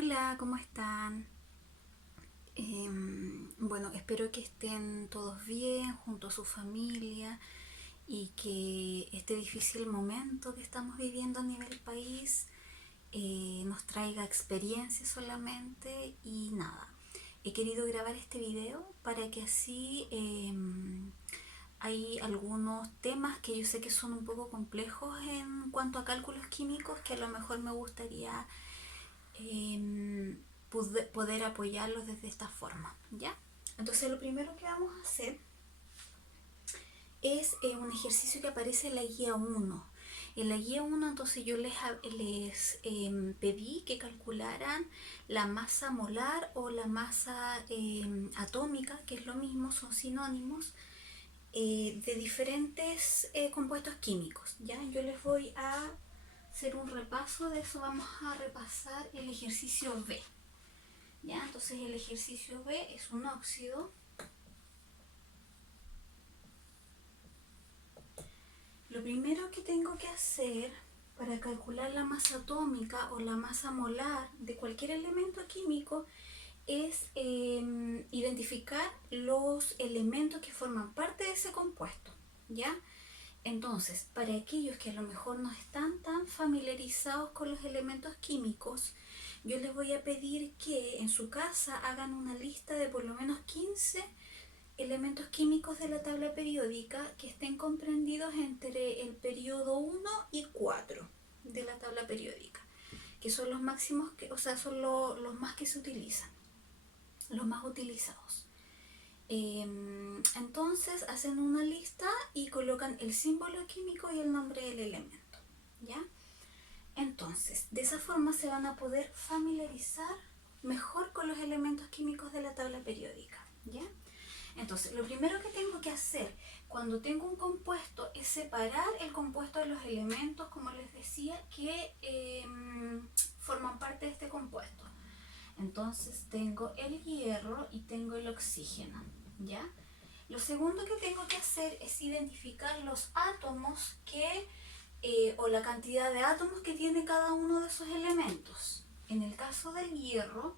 Hola, ¿cómo están? Bueno, espero que estén todos bien junto a su familia y que este difícil momento que estamos viviendo a nivel país nos traiga experiencia solamente y nada. He querido grabar este video para que así hay algunos temas que yo sé que son un poco complejos en cuanto a cálculos químicos que a lo mejor me gustaría poder apoyarlos desde esta forma, ¿ya? Entonces lo primero que vamos a hacer es un ejercicio que aparece en la guía 1. En la guía 1 entonces yo les pedí que calcularan la masa molar o la masa atómica, que es lo mismo, son sinónimos, de diferentes compuestos químicos. ¿Ya? Yo les voy a hacer un repaso de eso. Vamos a repasar el ejercicio B. ¿Ya? Entonces el ejercicio B es un óxido. Lo primero que tengo que hacer para calcular la masa atómica o la masa molar de cualquier elemento químico es identificar los elementos que forman parte de ese compuesto, ¿ya? Entonces, para aquellos que a lo mejor no están tan familiarizados con los elementos químicos, yo les voy a pedir que en su casa hagan una lista de por lo menos 15 elementos químicos de la tabla periódica que estén comprendidos entre el periodo 1 y 4 de la tabla periódica, que son los máximos, o sea, son los más que se utilizan, los más utilizados. Entonces hacen una lista y colocan el símbolo químico y el nombre del elemento, ¿ya? Entonces, de esa forma se van a poder familiarizar mejor con los elementos químicos de la tabla periódica, ¿ya? Entonces, lo primero que tengo que hacer cuando tengo un compuesto es separar el compuesto de los elementos, como les decía, que forman parte de este compuesto. Entonces tengo el hierro y tengo el oxígeno, ¿ya? Lo segundo que tengo que hacer es identificar los átomos o la cantidad de átomos que tiene cada uno de esos elementos. En el caso del hierro,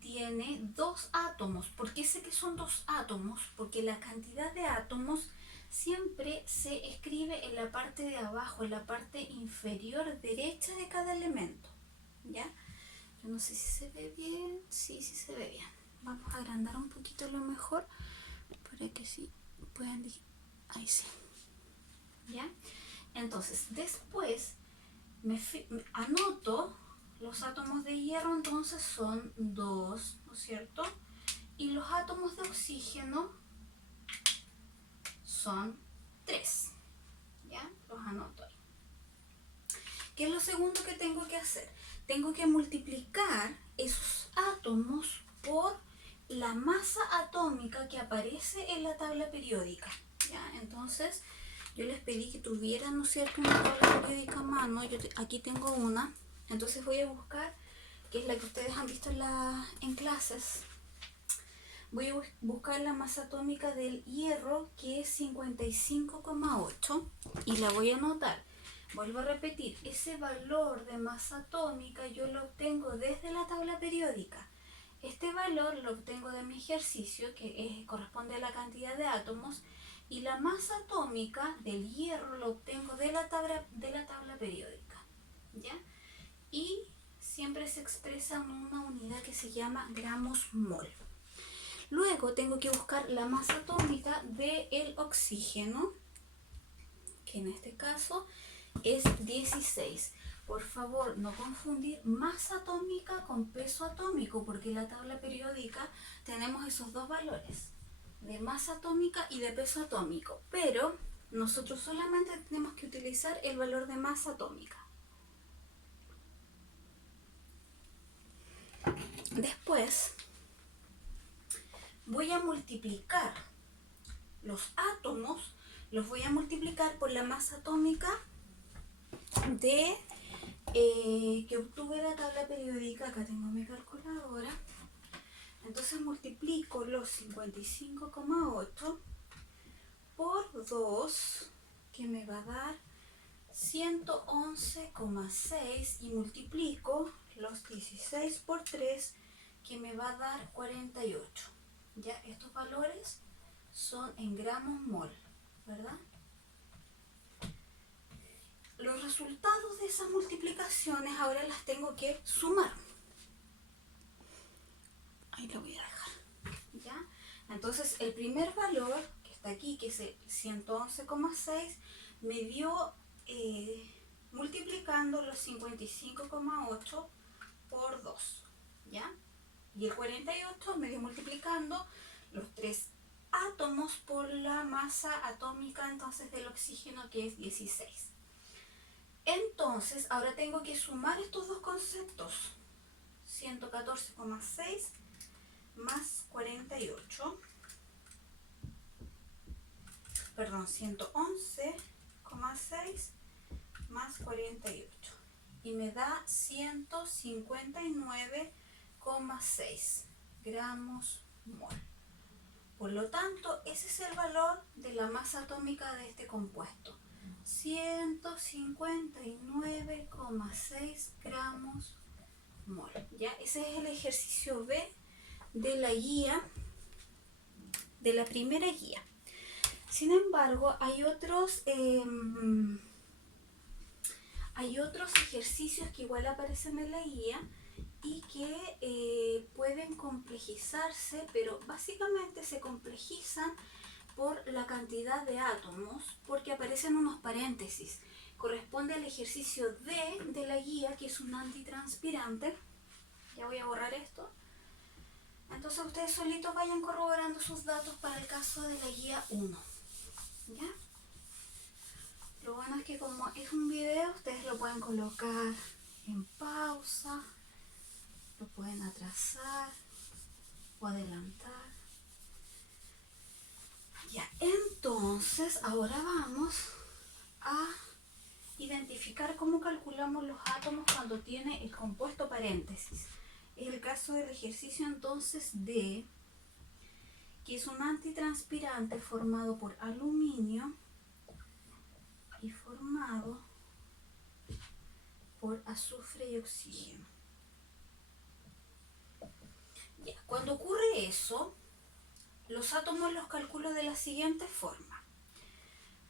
tiene 2 átomos. ¿Por qué sé que son 2 átomos? Porque la cantidad de átomos siempre se escribe en la parte de abajo, en la parte inferior derecha de cada elemento, ¿ya? Yo no sé si se ve bien. Sí, sí se ve bien. Vamos a agrandar un poquito lo mejor para que sí puedan... Ahí sí. ¿Ya? Entonces, después me anoto los átomos de hierro, entonces son 2, ¿no es cierto? Y los átomos de oxígeno son 3. ¿Ya? Los anoto ahí. ¿Qué es lo segundo que tengo que hacer? Tengo que multiplicar esos átomos por la masa atómica que aparece en la tabla periódica, ¿ya? Entonces, yo les pedí que tuvieran, ¿no es cierto?, una tabla periódica a mano. Aquí tengo una. Entonces voy a buscar, que es la que ustedes han visto en clases. Voy a buscar la masa atómica del hierro, que es 55,8, y la voy a anotar. Vuelvo a repetir, ese valor de masa atómica yo lo obtengo desde la tabla periódica. Este valor lo obtengo de mi ejercicio, que corresponde a la cantidad de átomos, y la masa atómica del hierro lo obtengo de la tabla periódica, ¿ya? Y siempre se expresa en una unidad que se llama gramos mol. Luego tengo que buscar la masa atómica del oxígeno, que en este caso es 16. Por favor, no confundir masa atómica con peso atómico, porque en la tabla periódica tenemos esos dos valores, de masa atómica y de peso atómico, pero nosotros solamente tenemos que utilizar el valor de masa atómica. Después voy a multiplicar los átomos, los voy a multiplicar por la masa atómica que obtuve la tabla periódica. Acá tengo mi calculadora. Entonces multiplico los 55,8 por 2, que me va a dar 111,6, y multiplico los 16 6 por 3, que me va a dar 48. Ya, estos valores son en gramos mol, ¿verdad? Los resultados de esas multiplicaciones ahora las tengo que sumar. Ahí lo voy a dejar. ¿Ya? Entonces el primer valor que está aquí, que es el 111,6, me dio multiplicando los 55,8 por 2. ¿Ya? Y el 48 me dio multiplicando los 3 átomos por la masa atómica entonces del oxígeno, que es 16. Entonces ahora tengo que sumar estos dos conceptos. 114,6 más 48, perdón, 111,6 más 48, y me da 159,6 gramos mol. Por lo tanto, ese es el valor de la masa atómica de este compuesto. 159,6 gramos mol. ¿Ya? Ese es el ejercicio B de la guía, de la primera guía. Sin embargo, hay otros ejercicios que igual aparecen en la guía y que pueden complejizarse, pero básicamente se complejizan por la cantidad de átomos, porque aparecen unos paréntesis. Corresponde al ejercicio D de la guía, que es un antitranspirante. Ya voy a borrar esto. Entonces ustedes solitos vayan corroborando sus datos para el caso de la guía 1. ¿Ya? Lo bueno es que como es un video, ustedes lo pueden colocar en pausa, lo pueden atrasar o adelantar. Ya, entonces ahora vamos a identificar cómo calculamos los átomos cuando tiene el compuesto paréntesis. Es el caso del ejercicio entonces D, que es un antitranspirante formado por aluminio y formado por azufre y oxígeno. Ya, cuando ocurre eso, los átomos los calculo de la siguiente forma.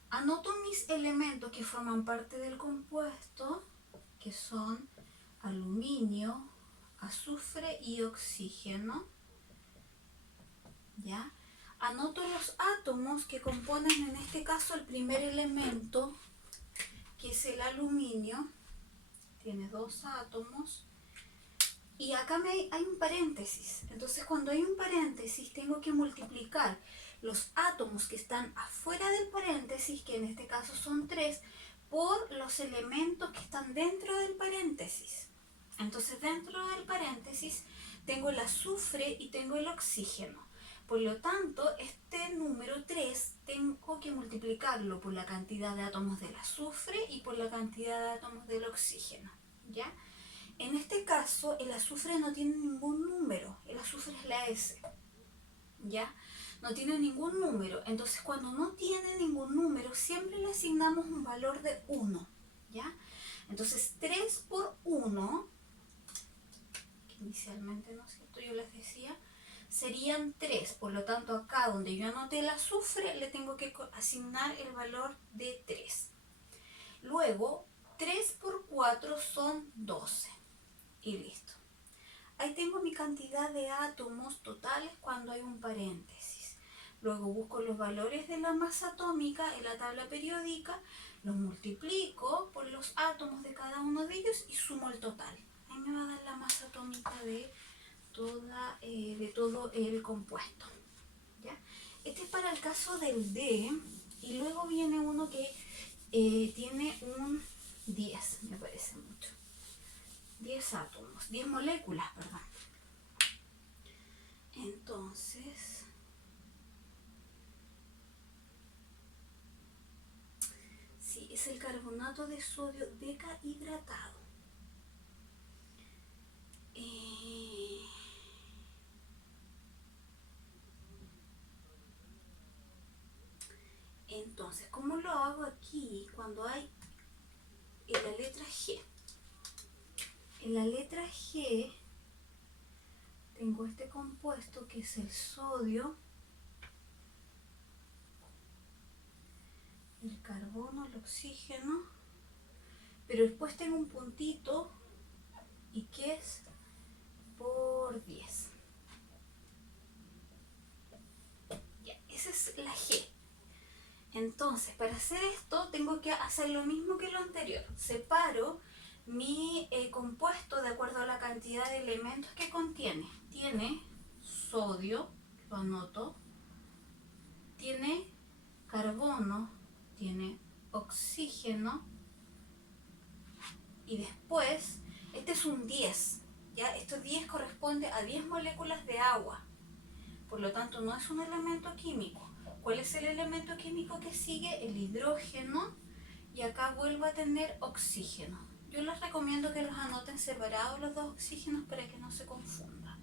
Anoto mis elementos que forman parte del compuesto, que son aluminio, azufre y oxígeno. ¿Ya? Anoto los átomos que componen en este caso el primer elemento, que es el aluminio. Tiene 2 átomos. Y acá hay un paréntesis. Entonces cuando hay un paréntesis tengo que multiplicar los átomos que están afuera del paréntesis, que en este caso son 3, por los elementos que están dentro del paréntesis. Entonces dentro del paréntesis tengo el azufre y tengo el oxígeno. Por lo tanto, este número 3 tengo que multiplicarlo por la cantidad de átomos del azufre y por la cantidad de átomos del oxígeno. ¿Ya? En este caso, el azufre no tiene ningún número. El azufre es la S. ¿Ya? No tiene ningún número. Entonces, cuando no tiene ningún número, siempre le asignamos un valor de 1. ¿Ya? Entonces, 3 por 1, que inicialmente, ¿no es cierto?, yo les decía, serían 3. Por lo tanto, acá donde yo anoté el azufre, le tengo que asignar el valor de 3. Luego, 3 por 4 son 12. Y listo. Ahí tengo mi cantidad de átomos totales cuando hay un paréntesis. Luego busco los valores de la masa atómica en la tabla periódica, los multiplico por los átomos de cada uno de ellos y sumo el total. Ahí me va a dar la masa atómica de todo el compuesto. ¿Ya? Este es para el caso del D, y luego viene uno que tiene un 10, me parece mucho. 10 átomos, 10 moléculas, perdón. Entonces, sí, es el carbonato de sodio decahidratado. Entonces, ¿cómo lo hago aquí cuando hay en la letra G? En la letra G tengo este compuesto que es el sodio, el carbono, el oxígeno, pero después tengo un puntito y que es por 10. Ya, esa es la G. Entonces, para hacer esto tengo que hacer lo mismo que lo anterior. Separo mi compuesto de acuerdo a la cantidad de elementos que contiene. Tiene sodio, lo anoto, tiene carbono, tiene oxígeno y después, este es un 10, ¿ya? Estos 10 corresponde a 10 moléculas de agua, por lo tanto no es un elemento químico. ¿Cuál es el elemento químico que sigue? El hidrógeno, y acá vuelvo a tener oxígeno. Yo les recomiendo que los anoten separados los dos oxígenos para que no se confunda.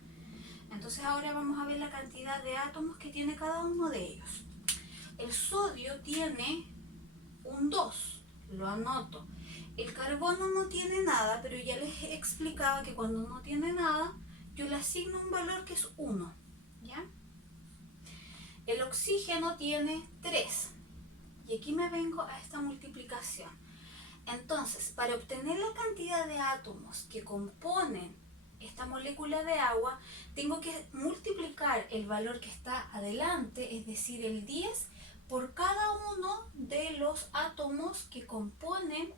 Entonces ahora vamos a ver la cantidad de átomos que tiene cada uno de ellos. El sodio tiene un 2, lo anoto. El carbono no tiene nada, pero ya les explicaba que cuando no tiene nada, yo le asigno un valor que es 1, ¿ya? El oxígeno tiene 3. Y aquí me vengo a esta multiplicación. Entonces, para obtener la cantidad de átomos que componen esta molécula de agua, tengo que multiplicar el valor que está adelante, es decir, el 10, por cada uno de los átomos que componen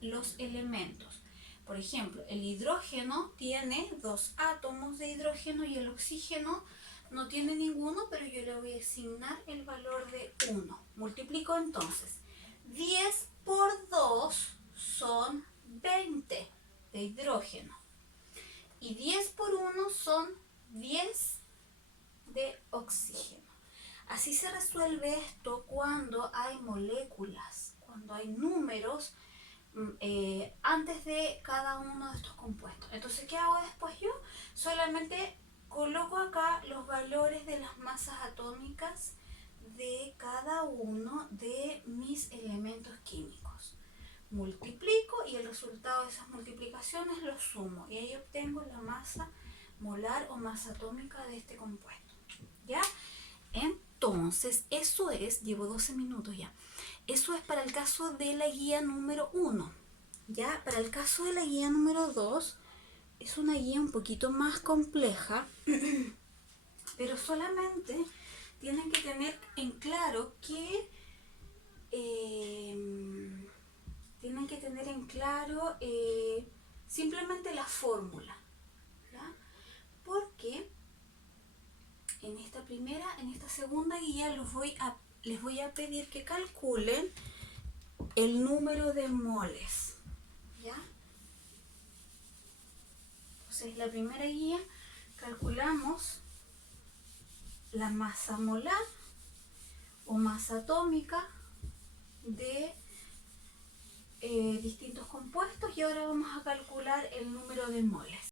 los elementos. Por ejemplo, el hidrógeno tiene 2 átomos de hidrógeno y el oxígeno no tiene ninguno, pero yo le voy a asignar el valor de 1. Multiplico entonces. 10 por 2 son 20 de hidrógeno. Y 10 por 1 son 10 de oxígeno. Así se resuelve esto cuando hay moléculas, cuando hay números antes de cada uno de estos compuestos. Entonces, ¿qué hago después yo? Solamente coloco acá los valores de las masas atómicas de cada uno de mis elementos químicos. Multiplico y el resultado de esas multiplicaciones lo sumo y ahí obtengo la masa molar o masa atómica de este compuesto. ¿Ya? Entonces, eso es, llevo 12 minutos ya. Eso es para el caso de la guía número 1. ¿Ya? Para el caso de la guía número 2, es una guía un poquito más compleja, pero solamente tienen que tener en claro que simplemente la fórmula, ¿ya? Porque en esta segunda guía les voy a pedir que calculen el número de moles, ¿ya? Entonces, la primera guía calculamos la masa molar o masa atómica de distintos compuestos y ahora vamos a calcular el número de moles.